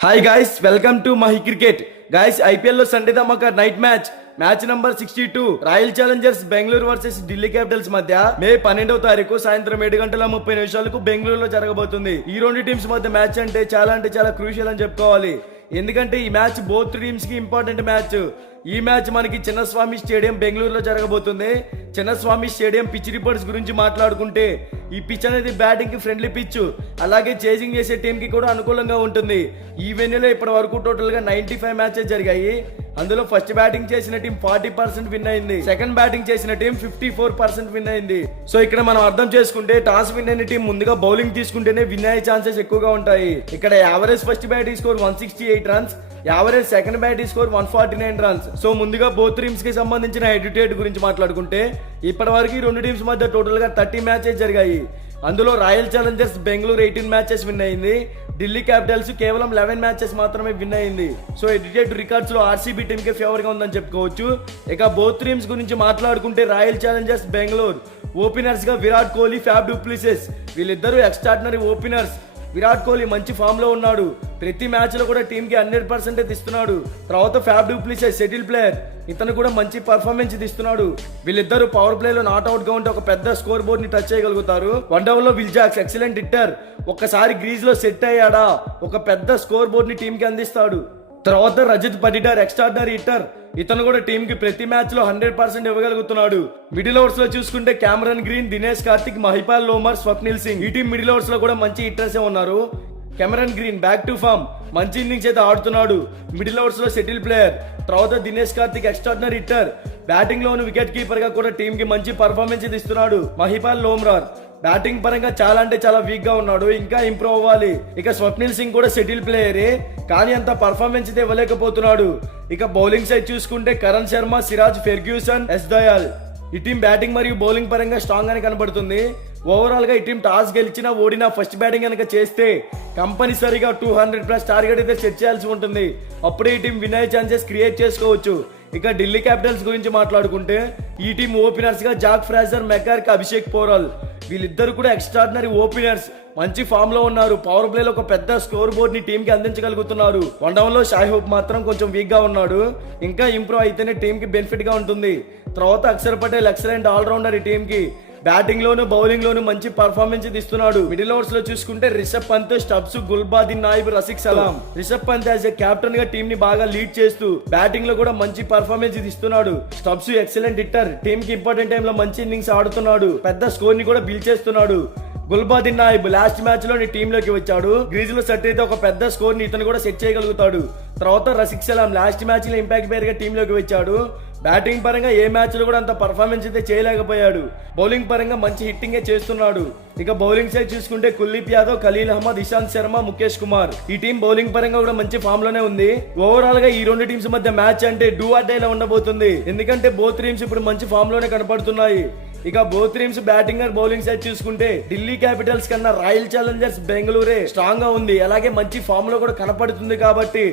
Hi guys, welcome to Mahi cricket. Guys, IPL లో Sunday ధమాకా night match number 62 royal challengers Bengaluru versus Delhi capitals మధ్య May 12వ తారీఖు సాయంత్రం 7:30 బెంగళూరులో జరగబోతుంది. ఈ రెండు టీమ్స్ మధ్య మ్యాచ్ అంటే చాలా క్రూషియల్ అని చెప్పుకోవాలి. ఎందుకంటే ఈ మ్యాచ్ బోత్ టీమ్స్ కి ఇంపార్టెంట్ మ్యాచ్. ఈ మ్యాచ్ మనకి చిన్నస్వామి స్టేడియం బెంగళూరులో జరగబోతుంది. చిన్నస్వామి స్టేడియం పిచ్ రిపోర్ట్స్ గురించి మాట్లాడుకుంటే ఈ పిచ్ అనేది బ్యాటింగ్ కి ఫ్రెండ్లీ పిచ్, అలాగే చేజింగ్ చేసే టీం కి కూడా అనుకూలంగా ఉంటుంది. ఈ వెన్యూలో ఇప్పటి వరకు టోటల్ గా 95 మ్యాచెస్ జరిగాయి. అందులో ఫస్ట్ బ్యాటింగ్ చేసిన టీం 40% విన్ అయింది, సెకండ్ బ్యాటింగ్ చేసిన టీం 54% విన్ అయింది. సో ఇక్కడ మనం అర్థం చేసుకుంటే టాస్ విన్ అయిన టీం ముందుగా బౌలింగ్ తీసుకుంటేనే విన్ అయ్యే ఛాన్సెస్ ఎక్కువగా ఉంటాయి. ఇక్కడ average first batting score 168 runs, average second batting score 149 runs. So ముందుగా బోత్ టీమ్స్ కి సంబంధించిన హెడ్ గురించి మాట్లాడుకుంటే ఇప్పటి వరకు రెండు టీమ్స్ మధ్య టోటల్ గా 30 మ్యాచెస్ జరిగాయి. అందులో royal challengers Bengaluru 18 matches win అయింది, ఢిల్లీ క్యాపిటల్స్ కేవలం 11 మ్యాచెస్ మాత్రమే విన్ అయింది. సో ఎడిటెడ్ రికార్డ్స్ లో ఆర్సీబీ టీమ్ కి ఫేవర్ గా ఉందని చెప్పుకోవచ్చు. ఇక బోత్ టీమ్స్ గురించి మాట్లాడుకుంటే రాయల్ ఛాలెంజర్స్ బెంగళూరు ఓపెనర్స్ గా విరాట్ కోహ్లీ, ఫ్యాబ్ డూప్లిసిస్ వీళ్ళిద్దరూ ఎక్స్ట్రాడినరీ ఓపెనర్స్. విరాట్ కోహ్లీ మంచి ఫామ్ లో ఉన్నాడు, ప్రతి మ్యాచ్ లో కూడా టీమ్ కి 100% ఇస్తున్నాడు. తర్వాత ఫ్యాబ్ డూప్లిసిస్ సెటిల్ ప్లేయర్, ఇతను కూడా మంచి పర్ఫార్మెన్స్ ఇస్తున్నాడు. వీళ్ళిద్దరు పవర్ ప్లే లో నాట్ అవుట్ గా ఉంటే ఒక పెద్ద స్కోర్ బోర్డ్ ని టచ్ చేయగలుగుతారు. వన్ డౌన్ లో విల్ జాక్స్ ఎక్సలెంట్ హిట్టర్, ఒక్కసారి గ్రీజ్ లో సెట్ అయ్యాడా ఒక పెద్ద స్కోర్ బోర్డ్ ని టీమ్ కి అందిస్తాడు. తర్వాత రజత్ పటిదార్ ఎక్స్ట్రాడినరీ హిట్టర్, ఇతను కూడా టీమ్ కి ప్రతి మ్యాచ్ లో 100% ఇవ్వగలుగుతున్నాడు. మిడిల్ ఓవర్స్ లో చూసుకుంటే కెమెరన్ గ్రీన్, దినేష్ కార్తిక్, మహిపాల్ లోమర్, స్వప్నిల్ సింగ్ ఈ టీం మిడిల్ ఓవర్స్ లో కూడా మంచి హిట్టర్స్ ఉన్నారు. Cameron Green back to form, మంచి ఇన్నింగ్స్ అయితే ఆడుతున్నాడు. మిడిల్ ఓవర్స్ లో సెటిల్ ప్లేయర్. తర్వాత Dinesh Karthik extraordinary hitter, batting లోను వికెట్ కీపర్ గా కూడా టీమ్ కి మంచి పర్ఫార్మెన్స్ ఇస్తున్నాడు. మహిపాల్ లోమ్రార్ బ్యాటింగ్ పరంగా చాలా వీక్ గా ఉన్నాడు, ఇంకా ఇంప్రూవ్ అవ్వాలి. ఇక స్వప్నిల్ సింగ్ కూడా సెటిల్ ప్లేయరే, కానీ అంత పర్ఫార్మెన్స్ అయితే ఇవ్వలేకపోతున్నాడు. ఇక బౌలింగ్ సైడ్ చూసుకుంటే కరణ్ శర్మ, సిరాజ్, ఫెర్గ్యూసన్, ఎస్ దయాల్ ఈ టీం బ్యాటింగ్ మరియు బౌలింగ్ పరంగా స్ట్రాంగ్ అని కనబడుతుంది. ఓవరాల్ గా ఈ టీం టాస్ గెలిచినా ఓడినా ఫస్ట్ బ్యాటింగ్ కనుక చేస్తే కంపల్సరీగా 200+ టార్గెట్ అయితే సెట్ చేయాల్సి ఉంటుంది. అప్పుడే ఈ టీం విన్ అయ్యే ఛాన్సెస్ క్రియేట్ చేసుకోవచ్చు. ఇక ఢిల్లీ క్యాపిటల్స్ గురించి మాట్లాడుకుంటే ఈ టీం ఓపెనర్స్ గా జాక్ ఫ్రాజర్, మెకార్క్, అభిషేక్ పోరాల్ వీళ్ళిద్దరు కూడా ఎక్స్ట్రాడినరీ ఓపెనర్స్, మంచి ఫామ్ లో ఉన్నారు. పవర్ ప్లే లో ఒక పెద్ద స్కోర్ బోర్డ్ ని టీం కి అందించగలుగుతున్నారు. వన్ డౌన్ లో షాయ్ హోప్ మాత్రం కొంచెం వీక్ గా ఉన్నాడు, ఇంకా ఇంప్రూవ్ అయితేనే టీం కి బెనిఫిట్ గా ఉంటుంది. తర్వాత అక్షర్ పటేల్ ఎక్సలెంట్ ఆల్రౌండర్, ఈ టీం కి బ్యాటింగ్ లోను బౌలింగ్ లోను మంచి పర్ఫార్మెన్స్ ఇస్తున్నాడు. మిడిల్ ఓవర్స్ లో చూసుకుంటే Rishabh Pant, Stubbs, Gulbadin Naib, Rasikh Salam. Rishabh Pant as a captain గా టీం ని బాగా లీడ్ చేస్తూ బ్యాటింగ్ లో కూడా మంచి పర్ఫార్మెన్స్ ఇస్తున్నాడు. స్టబ్స్ ఎక్సలెంట్ హిట్టర్, టీం కి ఇంపార్టెంట్ టైం లో మంచి ఇన్నింగ్స్ ఆడుతున్నాడు, పెద్ద స్కోర్ ని కూడా బిల్డ్ చేస్తున్నాడు. గుల్బాదిన్ నాయిబ్ లాస్ట్ మ్యాచ్ లో టీమ్ లోకి వచ్చాడు, గ్రీజ్ లో సెట్ అయితే ఒక పెద్ద స్కోర్ ని ఇతను కూడా సెట్ చేయగలుగుతాడు. తర్వాత రసిక్ సలాం లాస్ట్ మ్యాచ్ లో ఇంపాక్ట్ ప్లేయర్ గా టీమ్ లోకి వచ్చాడు. బ్యాటింగ్ పరంగా ఏ మ్యాచ్ లో కూడా అంత పర్ఫార్మెన్స్ అయితే చేయలేకపోయాడు, బౌలింగ్ పరంగా మంచి హిట్టింగే చేస్తున్నాడు. ఇక బౌలింగ్ సైడ్ చూసుకుంటే కుల్దీప్ యాదవ్, ఖలీల్ అహ్మద్, ఇషాంత్ శర్మ, ముఖేష్ కుమార్ ఈ టీం బౌలింగ్ పరంగా కూడా మంచి ఫామ్ లోనే ఉంది. ఓవరాల్ గా ఈ రెండు టీమ్స్ మధ్య మ్యాచ్ అంటే డూ ఆర్ డై లా ఉండబోతుంది, ఎందుకంటే బోత్ టీమ్స్ ఇప్పుడు మంచి ఫామ్ లోనే కనపడుతున్నాయి. ఇక both teams batting and bowling side చూసుకుంటే ఢిల్లీ క్యాపిటల్స్ కన్నా రాయల్ ఛాలెంజర్స్ బెంగళూరే స్ట్రాంగ్ గా ఉంది, అలాగే మంచి ఫామ్ లో కూడా కనపడుతుంది. కాబట్టి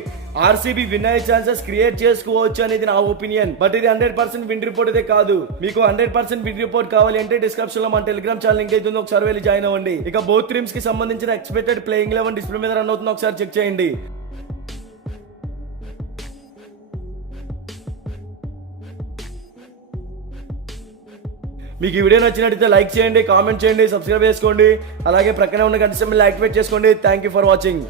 ఆర్సీబీ విన్ అయ్యే ఛాన్సెస్ క్రియేట్ చేసుకోవచ్చు అనేది నా ఒపీనియన్. బట్ ఇది 100% విన్ రిపోర్ట్ అయితే కాదు. మీకు 100% విన్ రిపోర్ట్ కావాలి అంటే డిస్క్రిప్షన్ లో మన టెలిగ్రామ్ ఛానల్ లింక్ అయితే ఒకసారి వెళ్ళి జాయిన్ అవ్వండి. ఇక బోత్ టీమ్స్ కి సంబంధించిన ఎక్స్పెక్టెడ్ ప్లేయింగ్ 11 డిస్ప్లే మీద రన్ అవుతుంది, ఒకసారి చెక్ చేయండి. మీకు ఈ వీడియో నచ్చినట్లయితే లైక్ చేయండి, కామెంట్ చేయండి, సబ్స్క్రైబ్ చేసుకోండి, అలాగే ప్రక్కనే ఉన్న గంట సింబల్ యాక్టివేట్ చేసుకోండి. Thank you for watching.